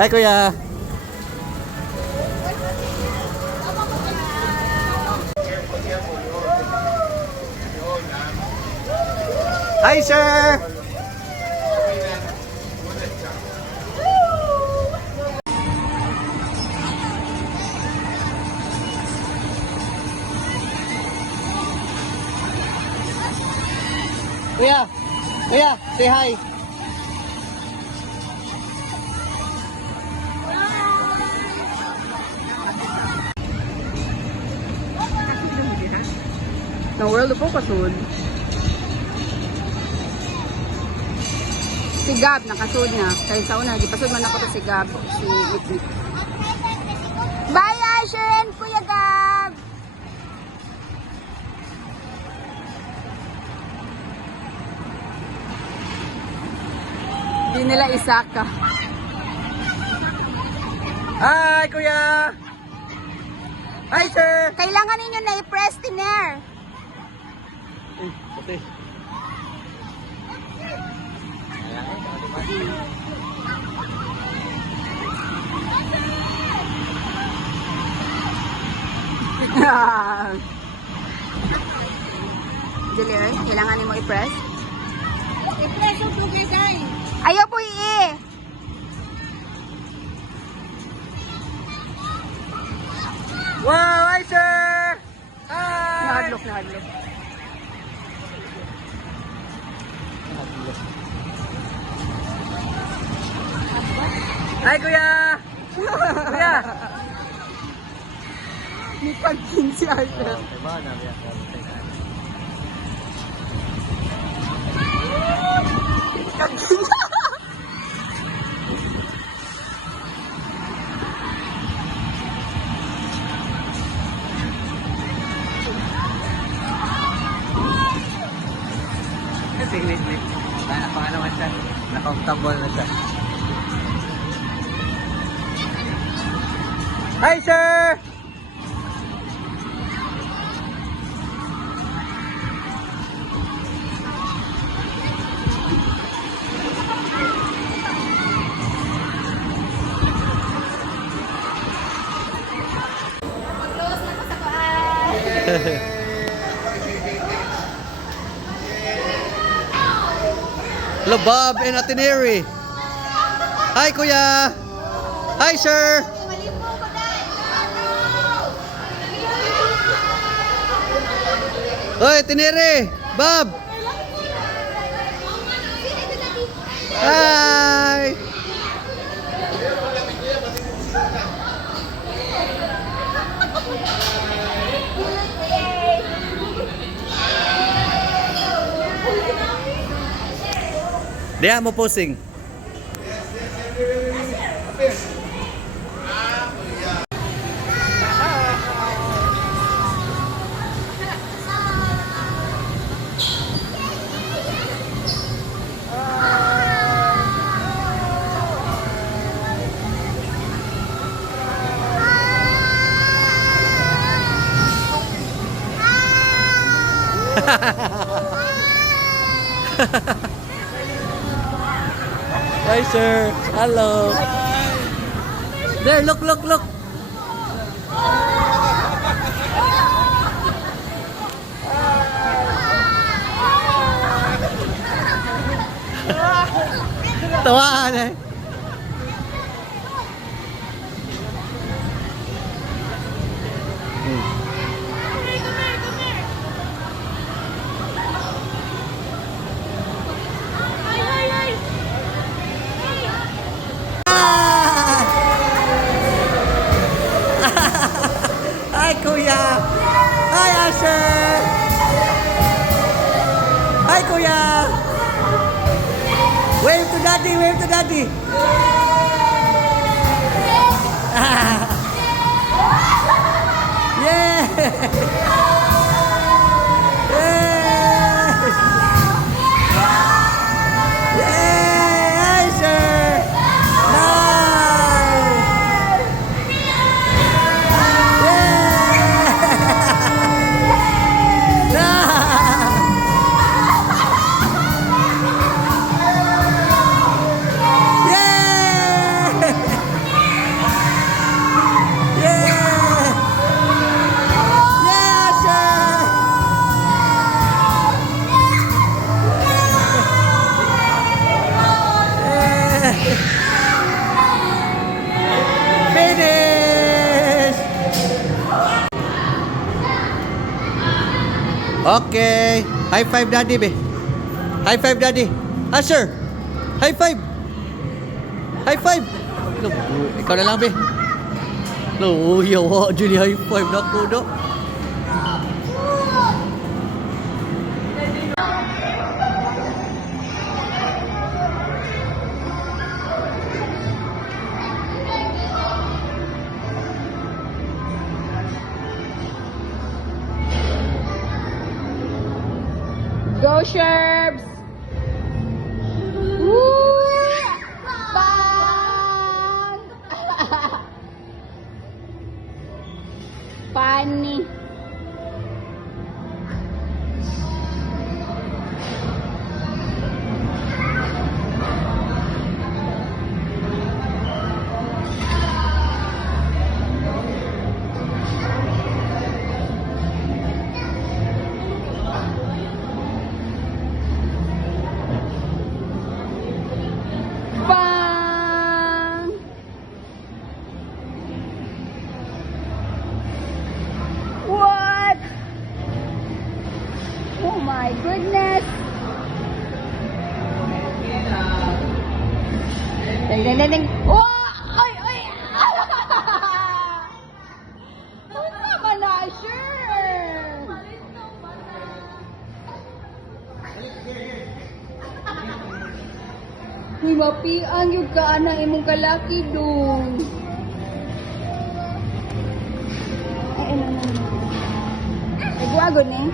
Hi, kuya. Hi, sir. Kuya, kuya, say hi. Na world po kasud. Si Gab nakasud na. Kaya sa una, gipasud man ako to si Gab. Si Mitmit. Bye, Asher and Kuya Gab! Di nila isaka. Hi, kuya. Hi, sir. Kailangan ninyo na i-press tiner. Okay. Julian, kailangan niyo mo i-press? I-press yung together. Ayaw po i-e. Wow, hi, sir. Hi. Nahadlok, nahadlok. Hi, kuya. Kuya. May pag-kin si Asher. Wait. Napangan naman siya. Naka-comfortable na siya. Hi, sir. Mag-close na ko sa kuan. Hello, Bob and Ateneri. Hi, kuya. Hi, sir. Hoy, Ateneri. Bob. Hi. Diya mo posing. Hi, sir. Hello. There, look. Tawaan eh. Hi, kuya. Hi, Asher. Hi, kuya. Wave to daddy. Yeah. Hi, sir. Okay. High five, Daddy, be. High five, Daddy. Asher. High five. High five. Ikaw na lang, be. No, yawa. Julie, high five. Naku, no. Go, Sherbs! Woo! Bang! Funny. Bang! What? Oh my goodness! Ding ding ding ding! Oh! Ay! Ay! Punta man na, sure! Uy, mapiang yung kaanang imong kalaki dong. Ay, ano. Nagwagod eh.